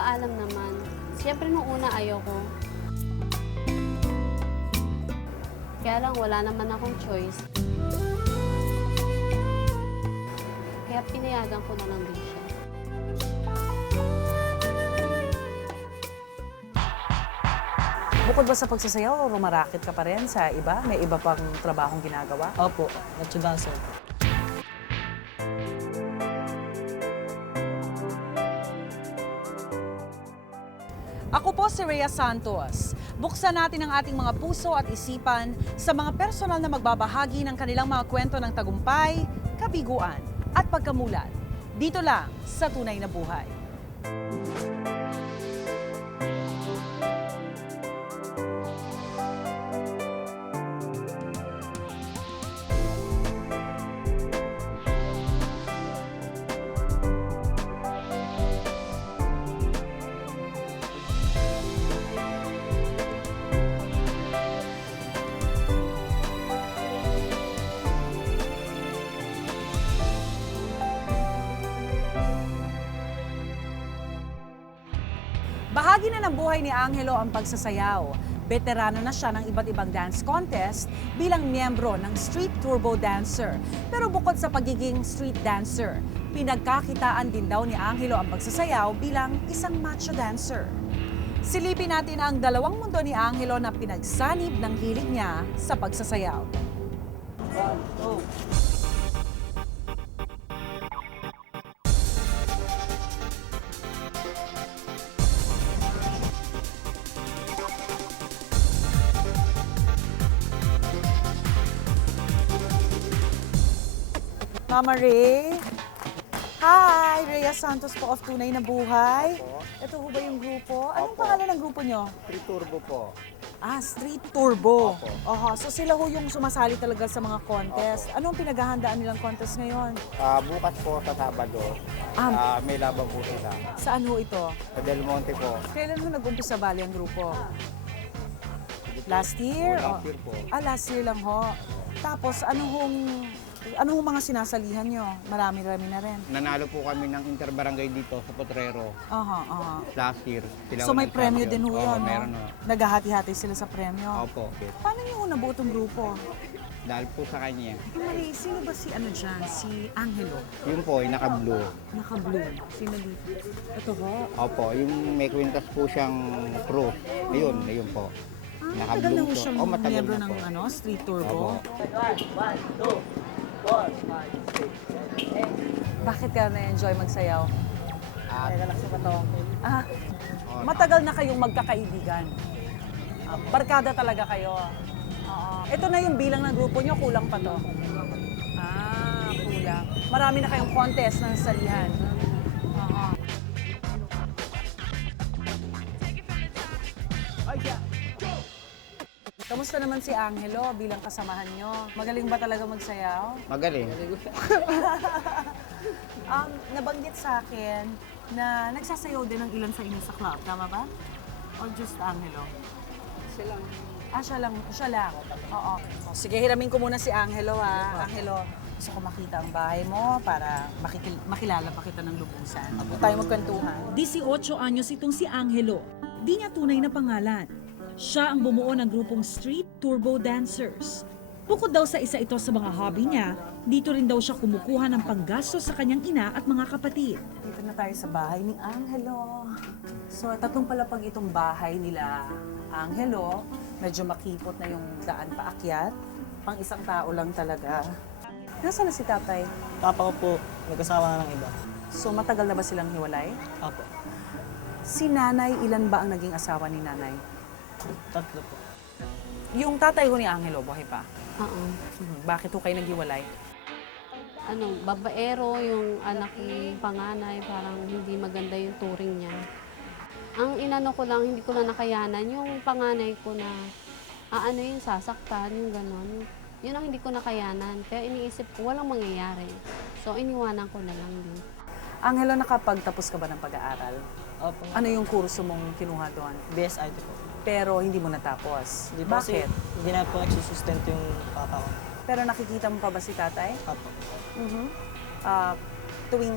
nagpaalam naman. Siyempre nung una ayoko. Kaya lang wala naman akong choice. Kaya pinayagan ko na lang din siya. Bukod ba sa pagsasayaw, rumaraket ka pa rin sa iba? May iba pang trabahong ginagawa? Opo, macho dancer. Ako po si Rhea Santos. Buksan natin ang ating mga puso at isipan sa mga personal na magbabahagi ng kanilang mga kwento ng tagumpay, kabiguan at pagkamulat. Dito lang sa Tunay na Buhay. Bahagi na ng buhay ni Angelo ang pagsasayaw. Veterano na siya ng iba't ibang dance contest bilang miyembro ng Street Turbo Dancer. Pero bukod sa pagiging street dancer, pinagkakitaan din daw ni Angelo ang pagsasayaw bilang isang macho dancer. Silipin natin ang dalawang mundo ni Angelo na pinagsanib ng hilig niya sa pagsasayaw. Mama Ray. Hi! Rhea Santos po of Tunay na Buhay. Ito ho ba yung grupo? Anong Opo. pangalan ng grupo nyo? Free turbo po. Ah, Street Turbo. Opo. Oho, so sila ho yung sumasali talaga sa mga contest. Anong pinaghahandaan nilang contest ngayon? Ah, bukas po sa Sabado, Ah, ah, may laban po sila. saan ho ito? Sa Del Monte po. Kailan ho nag-umpisa bali ang grupo? Last year? Oh, last O- year po. Ah, last year lang ho. Tapos ano hong, ano hong mga sinasalihan nyo? Marami-rami na rin. Nanalo po kami ng interbarangay dito sa Potrero Aha, aha. last year. Sila So may premyo din ho Oo, yun, no? meron ho. Naghahati-hati sila sa premyo. Opo. Paano niyo ho nabuo itong grupo? Dahil po sa kanya. Marie, sino ba si ano dyan? Si Angelo? Yun po, yung naka-blue. Naka-blue. Sino dito? Ito ho. Opo, yung may kwintas po siyang cross. Ayun, ayun po. Ah, matagal na ho po. siyang Oh, matagal miyembro na ng po. ano, Street Opo. Turbo. Bakit ka na-enjoy magsayaw? Ah, Ah, matagal na kayong magkakaibigan. Ah, barkada talaga kayo. Oo. Ito na yung bilang ng grupo nyo, kulang pa to. Ah, kulang. Marami na kayong contest ng salihan. Kamusta naman si Angelo bilang kasamahan nyo? Magaling ba talaga magsayaw? magaling. Um, nabanggit sa akin na nagsasayaw din ng ilan sa inyo sa club, tama ba? Or just Angelo? Siya lang. Ah, siya lang. Siya lang. Oo. O, sige, hiramin ko muna si Angelo ha. Angelo, gusto ko makita ang bahay mo para makikil- makilala pa kita ng lubusan. Huwag tayo magkwentuhan. 18 anyos itong si Angelo. Di niya tunay na pangalan. Siya ang bumuo ng grupong Street Turbo Dancers. Bukod daw sa isa ito sa mga hobby niya, dito rin daw siya kumukuha ng panggasto sa kanyang ina at mga kapatid. Dito na tayo sa bahay ni Angelo. So, tatlong palapag itong bahay nila Angelo. Medyo makipot na yung daan paakyat. Pang isang tao lang talaga. Nasaan na si tatay? Papa ko po, nagkasama na ng iba. So, matagal na ba silang hiwalay? Opo, Si nanay, ilan ba ang naging asawa ni nanay? Tatlo po. Yung tatay ko ni Angelo, buhay pa. Oo. Mhm. Bakit ho kayo naghiwalay? Ano, babaero yung anak ni panganay, parang hindi maganda yung turing niya. Ang inano ko lang, hindi ko na nakayanan, yung panganay ko na, ah, ano yung sasaktan, yung gano'n. Yun ang hindi ko nakayanan. Kaya iniisip ko, walang mangyayari. So, iniwanan ko na lang din. Angelo, nakapagtapos ka ba ng pag-aaral? Opo, Ano yung kurso mong kinuha doon? BSIT po. Pero hindi mo natapos. Hindi po kasi Bakit? hindi na po nagsusustento yung papa ko. Pero nakikita mo pa ba si tatay? Opo. Mhm. Ah, tuwing